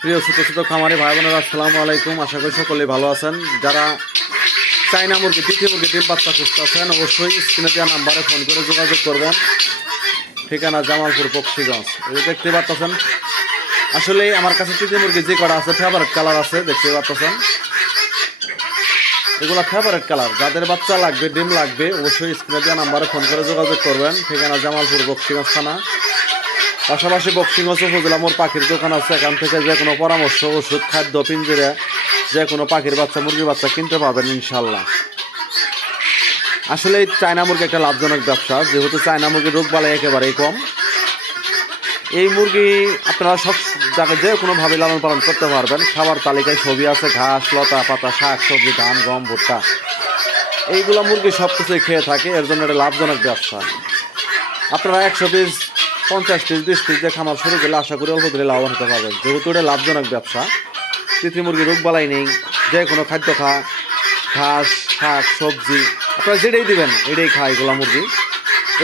প্রিয় ছোট ছোট খামারি ভাই বোনেরা, আসসালামু আলাইকুম। আশা করি সকলে ভালো আছেন। যারা চাইনা মুরগি তৃতীয় মুরগি, ডিম বাচ্চা খুঁজতেছেন অবশ্যই স্ক্রিনে দেওয়া নাম্বারে ফোন করে যোগাযোগ করবেন। ঠিকানা জামালপুর পক্ষীগঞ্জ এই দেখতে পাচ্ছেন আসলে আমার কাছে তৃতীয় মুরগি যে কটা আছে ফেভারেট কালার আছে দেখতে পাচ্ছেন এগুলো ফেভারেট কালার যাদের বাচ্চা লাগবে, ডিম লাগবে, অবশ্যই স্ক্রিনে দেওয়া নাম্বারে ফোন করে যোগাযোগ করবেন। ঠিকানা জামালপুর, বক্সিগঞ্জ থানা। পাশাপাশি বক্সিং বক্সিগঞ্জ উপজেলা মোর পাখির দোকান আছে, এখান থেকে যে কোনো পরামর্শ, ওষুধ, খাদ্য, পিঞ্জিরে, যে কোনো পাখির বাচ্চা, মুরগির বাচ্চা কিনতে পাবেন ইনশাল্লাহ আসলে চায়না মুরগি একটা লাভজনক ব্যবসা, যেহেতু চায়না মুরগির রোগ বালাই একেবারেই কম। এই মুরগি আপনারা সব জায়গায় যে কোনোভাবে লালন পালন করতে পারবেন, খাবার তালিকায় ছবি আছে, ঘাস, লতা, পাতা, শাক, সবজি, ধান, গম, ভুট্টা। এইগুলো মুরগি সব কিছুই খেয়ে থাকে, এর জন্য এটা লাভজনক ব্যবসা। আপনারা একশো পিস পঞ্চাশ পিস বিশ পিস দিয়ে খামার শুরু করলে আশা করি অল্প দিলে লাভবান হতে পারবেন। যেহেতু এটা লাভজনক ব্যবসা তিথি মুরগি রোগ বালাই নেই, যে কোনো খাদ্য খা, ঘাস, শাক, সবজি, আপনারা যেটাই দিবেন, এটাই খায় এগুলা মুরগি।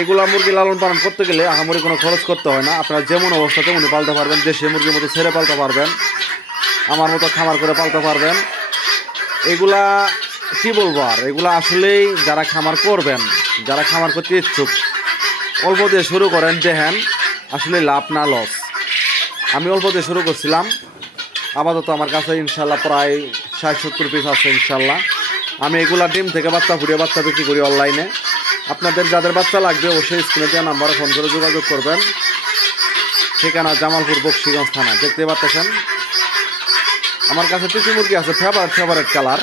এগুলা মুরগি লালন পালন করতে গেলে আহামরি কোনো খরচ করতে হয় না। আপনারা যেমন অবস্থা তেমনই পালতে পারবেন, দেশি মুরগির মতো ছেড়ে পালতে পারবেন, আমার মতো খামার করে পালতে পারবেন। এগুলা কি বলব আর? এগুলা আসলেই যারা খামার করবেন, যারা খামার করতে ইচ্ছুক অল্প দিয়ে শুরু করেন, দেখেন, আসলে লাভ না লস আমি অল্প দিয়ে শুরু করছিলাম। আপাতত আমার কাছে ইনশাল্লাহ প্রায় ষাট, সত্তর পিস আছে ইনশাল্লাহ। আমি এগুলা ডিম থেকে বাচ্চা ফুটিয়ে বাচ্চা বিক্রি করি অনলাইনে আপনাদের যাদের বাচ্চা লাগবে, অবশ্যই স্ক্রিনে দেওয়া নাম্বারে ফোন করে যোগাযোগ করবেন। ঠিকানা জামালপুর বক্সিগঞ্জ থানা, দেখতে পাচ্ছেন? আমার কাছে টুকি মুরগি আছে ফেভারেট ফেভারেট কালার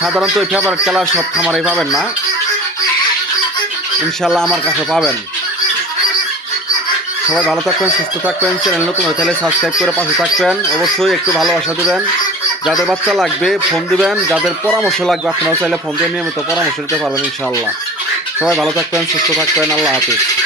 সাধারণত ওই ফেভারেট কালার সব খামারেই পাবেন না। ইনশাল্লাহ আমার কাছে পাবেন। সবাই ভালো থাকবেন, সুস্থ থাকবেন, চ্যানেল নতুন হয়ে তাহলে সাবস্ক্রাইব করে পাশে থাকবেন। অবশ্যই একটু ভালোবাসা দেবেন। যাদের বাচ্চা লাগবে, ফোন দিবেন। যাদের পরামর্শ লাগবে আপনারা চাইলে ফোন দিয়ে নিয়মিত পরামর্শ দিতে পারবেন ইনশাল্লাহ সবাই ভালো থাকবেন, সুস্থ থাকবেন। আল্লাহ হাফিজ।